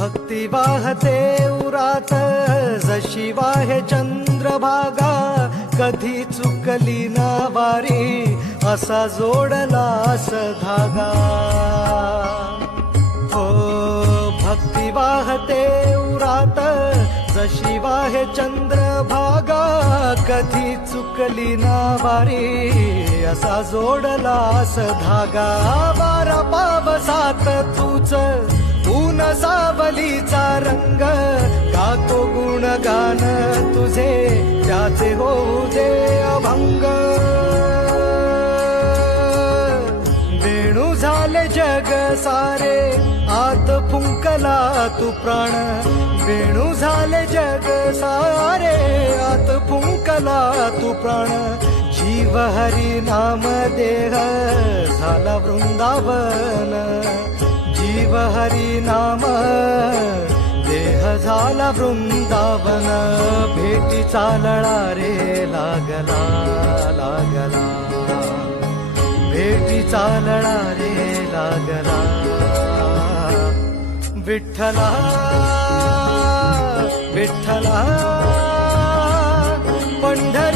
भक्ती वाहते उरात जशी वाहे चंद्रभागा, कधी चुकली ना वारी असा जोडलास धागा. हो भक्ती वाहते उरात जशी वाहे चंद्रभागा, कधी चुकली ना वारी असा जोडलास धागा. वारा पावसात तूच ऊन सावलीचा रंग, गातो गुणगान तुझे त्याचे होऊ दे अभंग. वेणू झाले जग सारे आत फुंकला तू प्राण, वेणू झाले जग सारे आत फुंकला तू प्राण. जीव हरी नाम देह झाला वृंदावन, जीव हरी नाम देह झाला वृंदावन. भेटीचा लळा रे लागला लागला, भेटीचा लळा रे लागला. विठ्ठला विठ्ठला